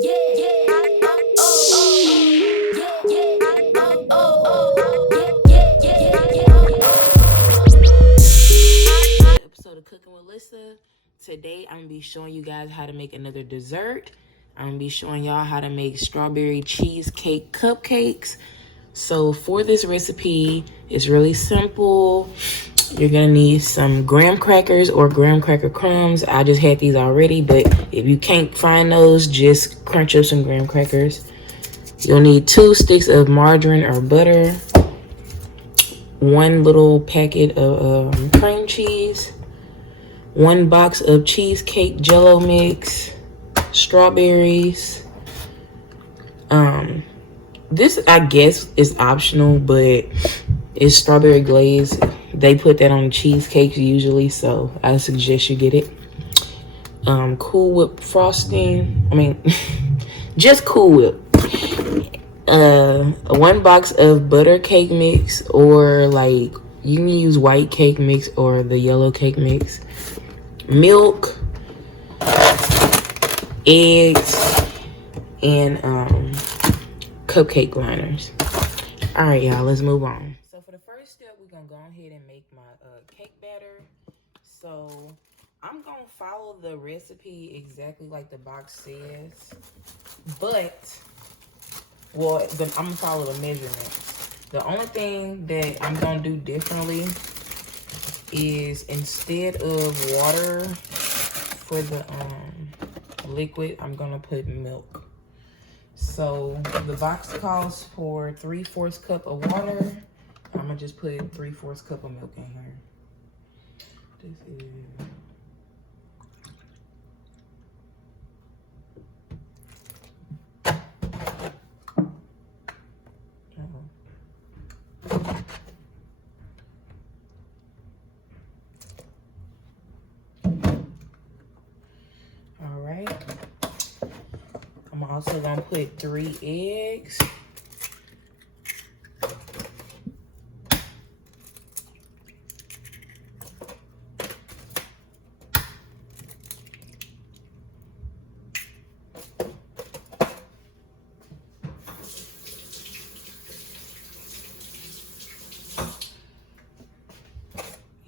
Episode of Cooking with Lyssa. Today I'm gonna be showing you guys how to make another dessert. I'm gonna be showing y'all how to make strawberry cheesecake cupcakes. So for this recipe, it's really simple. You're gonna need some graham crackers or graham cracker crumbs. I just had these already, but if you can't find those, just crunch up some graham crackers. You'll need 2 sticks of margarine or butter, 1 little packet of cream cheese, 1 box of cheesecake jello mix, strawberries. This I guess is optional, but it's strawberry glaze. They put that on cheesecakes usually, so I suggest you get it. Cool Whip frosting. I mean, just Cool Whip. 1 box of butter cake mix, or like you can use white cake mix or the yellow cake mix. Milk, eggs, and cupcake liners. All right, y'all, let's move on. So for the first step, we're gonna go ahead and make my cake batter. So I'm gonna follow the recipe exactly like the box says, but I'm gonna follow the measurements. The only thing that I'm gonna do differently is, instead of water for the liquid, I'm gonna put milk. So the box calls for 3/4 cup of water. I'm gonna just put 3/4 cup of milk in here. This is all right. I'm also gonna put 3 eggs.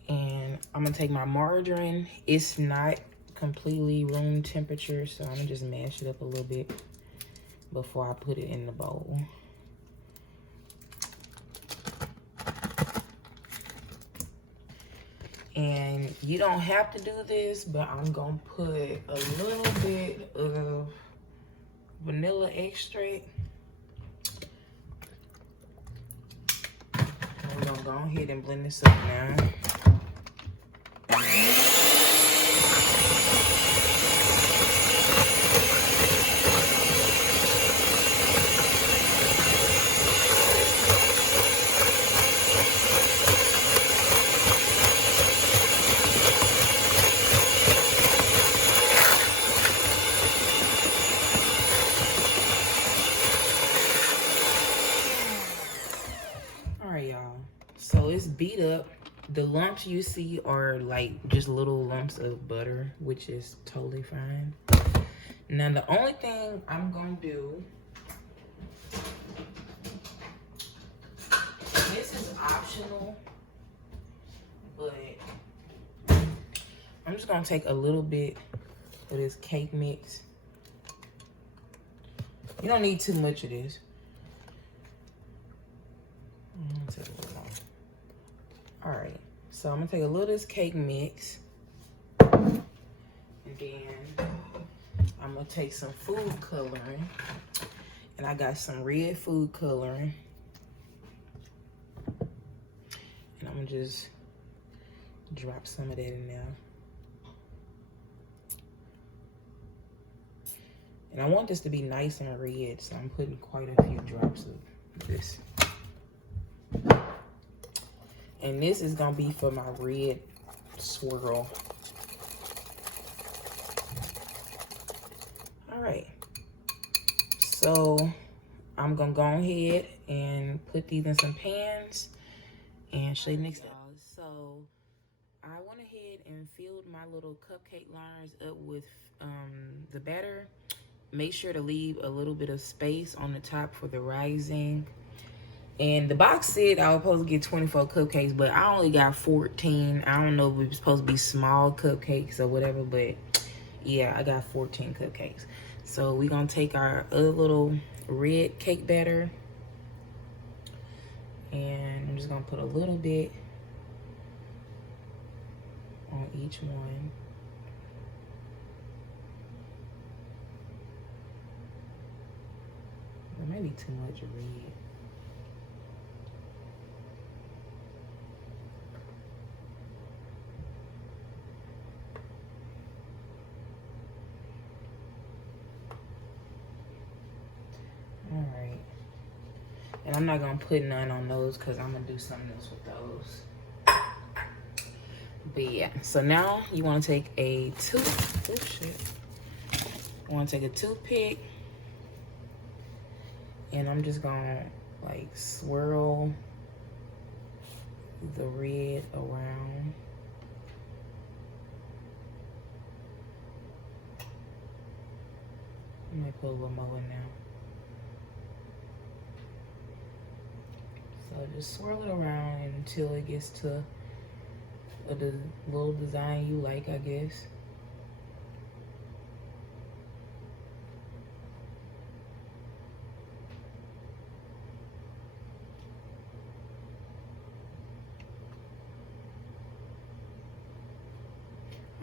And I'm gonna take my margarine. It's not completely room temperature, so I'm gonna just mash it up a little bit before I put it in the bowl. And you don't have to do this, but I'm gonna put a little bit of vanilla extract. I'm gonna go ahead and blend this up now. Y'all, so it's beat up. The lumps you see are like just little lumps of butter, which is totally fine. Now the only thing I'm gonna do, this is optional, but I'm just gonna take a little bit of this cake mix. You don't need too much of this. All right, so I'm gonna take a little of this cake mix, and then I'm gonna take some food coloring, and I got some red food coloring, and I'm gonna just drop some of that in there. And I want this to be nice and red, so I'm putting quite a few drops of this. And this is gonna be for my red swirl. All right. So I'm gonna go ahead and put these in some pans and show you next step. So I went ahead and filled my little cupcake liners up with the batter. make sure to leave a little bit of space on the top for the rising. And the box said I was supposed to get 24 cupcakes, but I only got 14. I don't know if it was supposed to be small cupcakes or whatever, but yeah, I got 14 cupcakes. So we're gonna take our other little red cake batter, and I'm just gonna put a little bit on each one. Or maybe too much red. All right. And I'm not gonna put none on those because I'm gonna do something else with those. But yeah, so now you wanna take a You wanna take a toothpick, and I'm just gonna like swirl the red around. I might put a little more in now. So just swirl it around until it gets to a little design you like, I guess.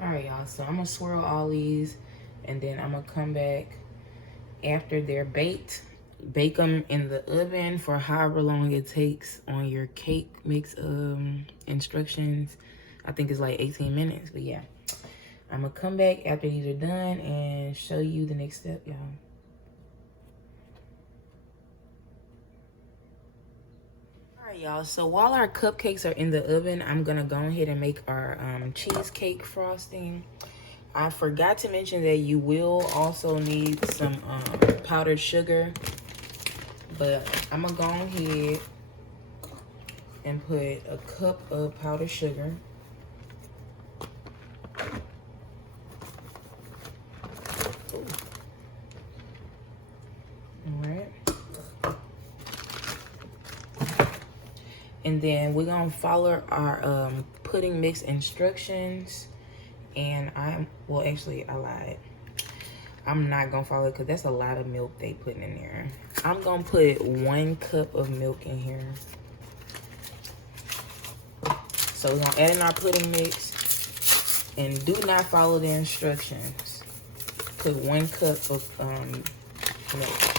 All right, y'all, so I'm gonna swirl all these, and then I'm gonna come back after they're baked. Bake them in the oven for however long it takes on your cake mix instructions. I think it's like 18 minutes, but yeah. I'm gonna come back after these are done and show you the next step, y'all. All right, y'all, so while our cupcakes are in the oven, I'm gonna go ahead and make our cheesecake frosting. I forgot to mention that you will also need some powdered sugar. But I'm gonna go ahead and put a cup of powdered sugar. All right. And then we're gonna follow our pudding mix instructions. And well, actually, I lied. I'm not gonna follow it because that's a lot of milk they putting in there. I'm gonna put 1 cup of milk in here. So we're gonna add in our pudding mix, and do not follow the instructions. Put 1 cup of milk.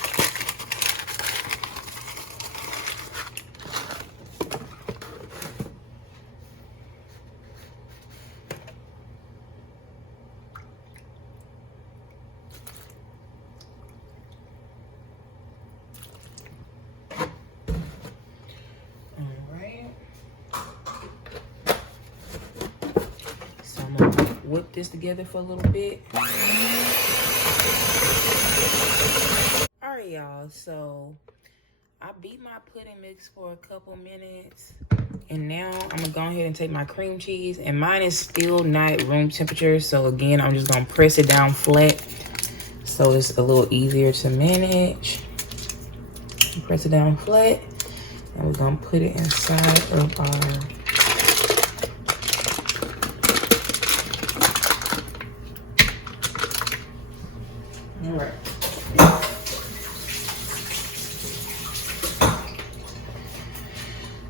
Whip this together for a little bit. All right, y'all, so I beat my pudding mix for a couple minutes, and now I'm gonna go ahead and take my cream cheese, and mine is still not room temperature, so again, I'm just gonna press it down flat so it's a little easier to manage. Press it down flat, and we're gonna put it inside of our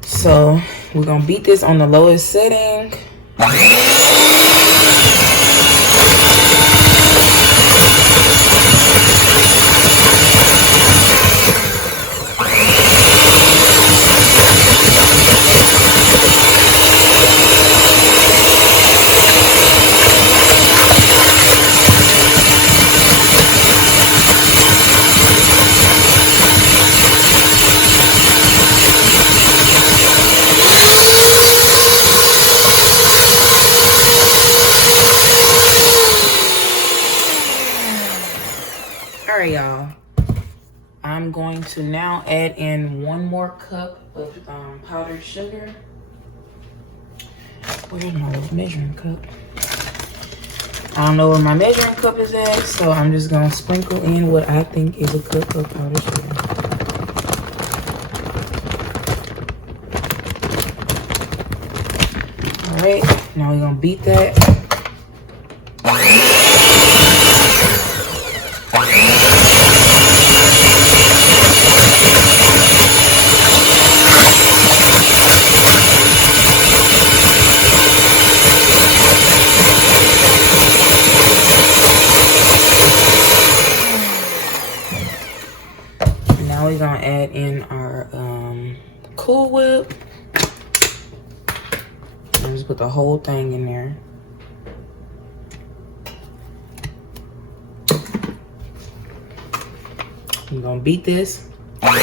So we're gonna beat this on the lowest setting. All right, y'all. I'm going to now add in 1 more cup of powdered sugar. Where's my little measuring cup? I don't know where my measuring cup is at, so I'm just gonna sprinkle in what I think is a cup of powdered sugar. All right, now we're gonna beat that. Now we're gonna add in our Cool Whip. And just put the whole thing in there. I'm gonna beat this. And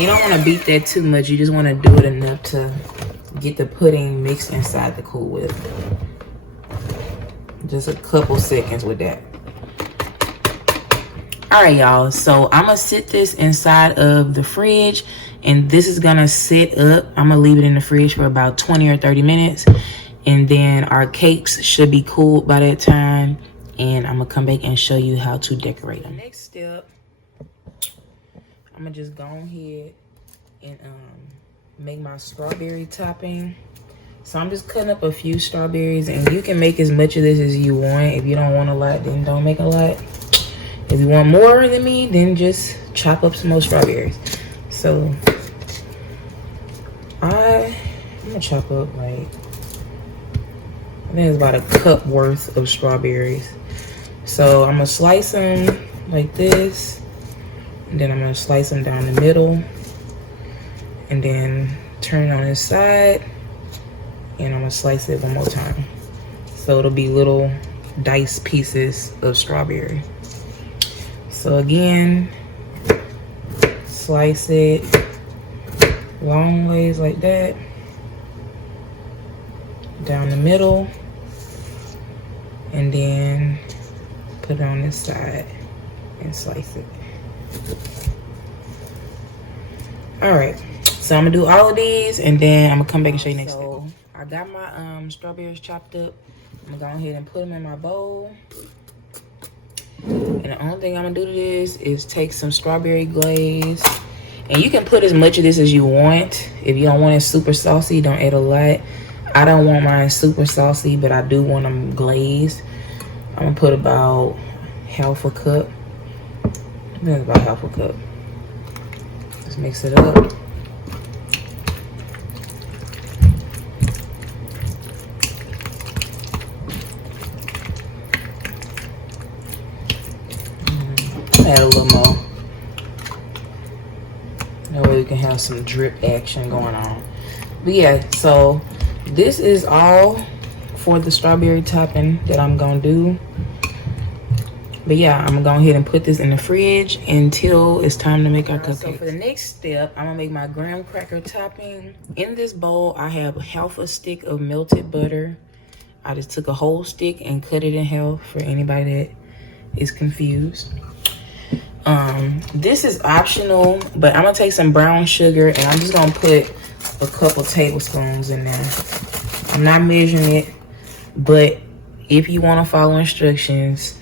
you don't want to beat that too much. You just want to do it enough to get the pudding mixed inside the Cool Whip. Just a couple seconds with that. All right, y'all. So I'm gonna sit this inside of the fridge, and this is gonna sit up. I'm gonna leave it in the fridge for about 20 or 30 minutes, and then our cakes should be cooled by that time. And I'm gonna come back and show you how to decorate them. Next step, I'm gonna just go ahead and make my strawberry topping. So I'm just cutting up a few strawberries, and you can make as much of this as you want. If you don't want a lot, then don't make a lot. If you want more than me, then just chop up some more strawberries. So I'm gonna chop up like, I think it's about a cup worth of strawberries. So I'm gonna slice them like this, and then I'm gonna slice them down the middle, and then turn it on this side, and I'm gonna slice it one more time. So it'll be little diced pieces of strawberry. So again, slice it long ways like that, down the middle, and then put it on this side and slice it. All right, so I'm gonna do all of these, and then I'm gonna come back and show you next step. I got my strawberries chopped up. I'm gonna go ahead and put them in my bowl. And the only thing I'm gonna do to this is take some strawberry glaze. And you can put as much of this as you want. If you don't want it super saucy, don't add a lot. I don't want mine super saucy, but I do want them glazed. I'm gonna put about half a cup. I think it's about half a cup. Let's mix it up. Add a little more. That way we can have some drip action going on. But yeah, so this is all for the strawberry topping that I'm gonna do. But yeah, I'm gonna go ahead and put this in the fridge until it's time to make our cupcakes. So for the next step, I'm gonna make my graham cracker topping. In this bowl, I have half a stick of melted butter. I just took a whole stick and cut it in half for anybody that is confused. This is optional, but I'm gonna take some brown sugar and I'm just gonna put a couple tablespoons in there. I'm not measuring it, but if you want to follow instructions,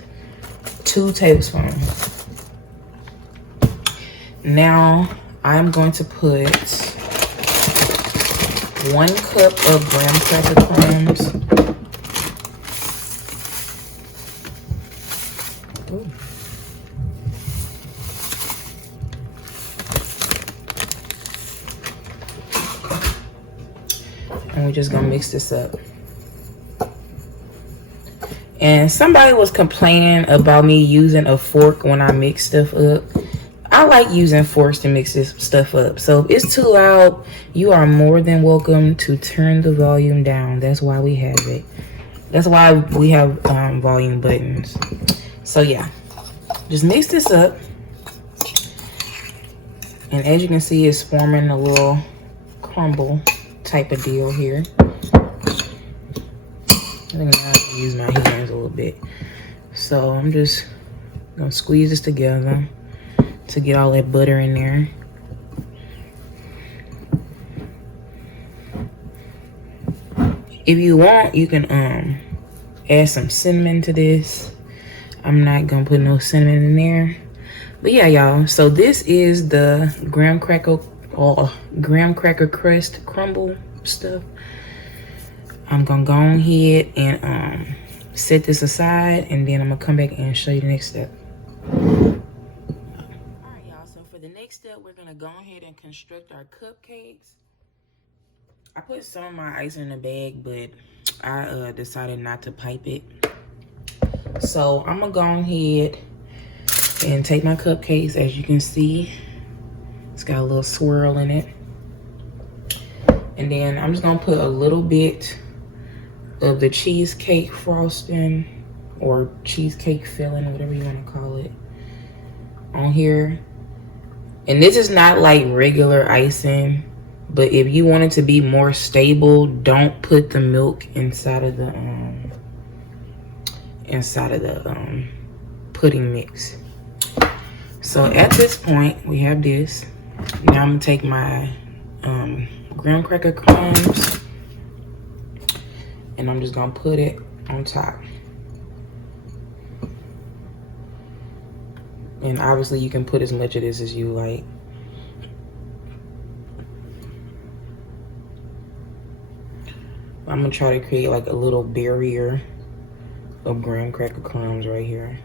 2 tablespoons. Now I'm going to put 1 cup of graham cracker crumbs. Ooh. And we're just gonna mix this up. And somebody was complaining about me using a fork when I mix stuff up. I like using forks to mix this stuff up. So if it's too loud, you are more than welcome to turn the volume down. That's why we have it. That's why we have volume buttons. So yeah, just mix this up. And as you can see, it's forming a little crumble type of deal here. I think I have to use my hands a little bit. So I'm just gonna squeeze this together to get all that butter in there. If you want, you can add some cinnamon to this. I'm not gonna put no cinnamon in there. But yeah, y'all, so this is the graham cracker crust crumble stuff. I'm gonna go ahead and set this aside, and then I'm gonna come back and show you the next step. All right, y'all, so for the next step, we're gonna go ahead and construct our cupcakes. I put some of my ice in the bag, but I decided not to pipe it. So I'm gonna go ahead and take my cupcakes. As you can see, it's got a little swirl in it. And then I'm just gonna put a little bit of the cheesecake frosting or cheesecake filling, whatever you wanna call it, on here. And this is not like regular icing, but if you want it to be more stable, don't put the milk inside of the pudding mix. So at this point, we have this. Now I'm gonna take my graham cracker crumbs, and I'm just gonna put it on top. And obviously you can put as much of this as you like. I'm gonna try to create like a little barrier of graham cracker crumbs right here.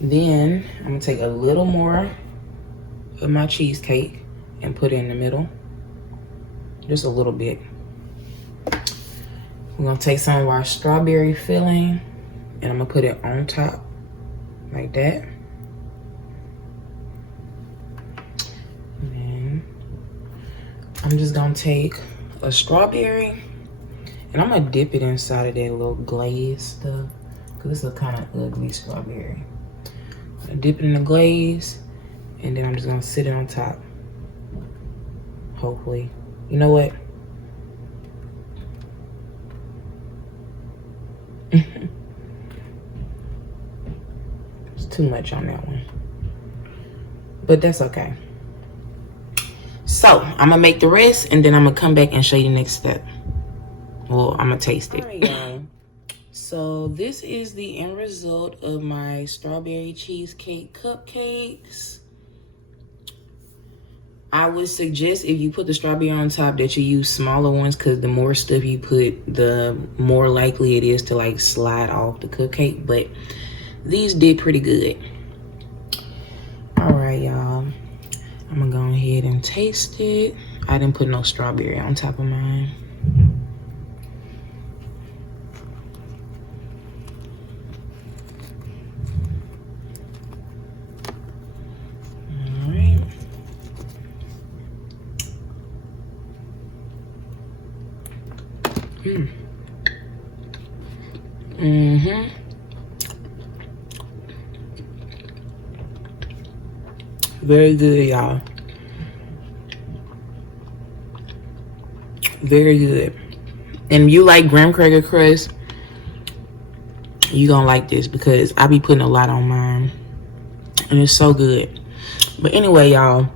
Then I'm gonna take a little more of my cheesecake and put it in the middle. Just a little bit. We're gonna take some of our strawberry filling and I'm gonna put it on top like that. And then I'm just gonna take a strawberry and I'm gonna dip it inside of that little glaze stuff, because it's a kind of ugly strawberry. I'm gonna dip it in the glaze, and then I'm just gonna sit it on top. Hopefully. You know what? It's too much on that one. But that's okay. So, I'm gonna make the rest, and then I'm gonna come back and show you the next step. Well, I'm gonna taste it. All right, y'all. So, this is the end result of my strawberry cheesecake cupcakes. I would suggest if you put the strawberry on top that you use smaller ones, because the more stuff you put, the more likely it is to like slide off the cupcake. But these did pretty good. All right, y'all. I'm gonna go ahead and taste it. I didn't put no strawberry on top of mine. All right. Very good, y'all. Very good. And if you like graham cracker crust, you gonna like this, because I be putting a lot on mine and it's so good. But anyway, y'all,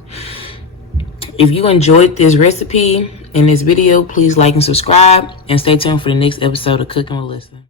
if you enjoyed this recipe in this video, please like and subscribe, and stay tuned for the next episode of Cooking with Lyssa.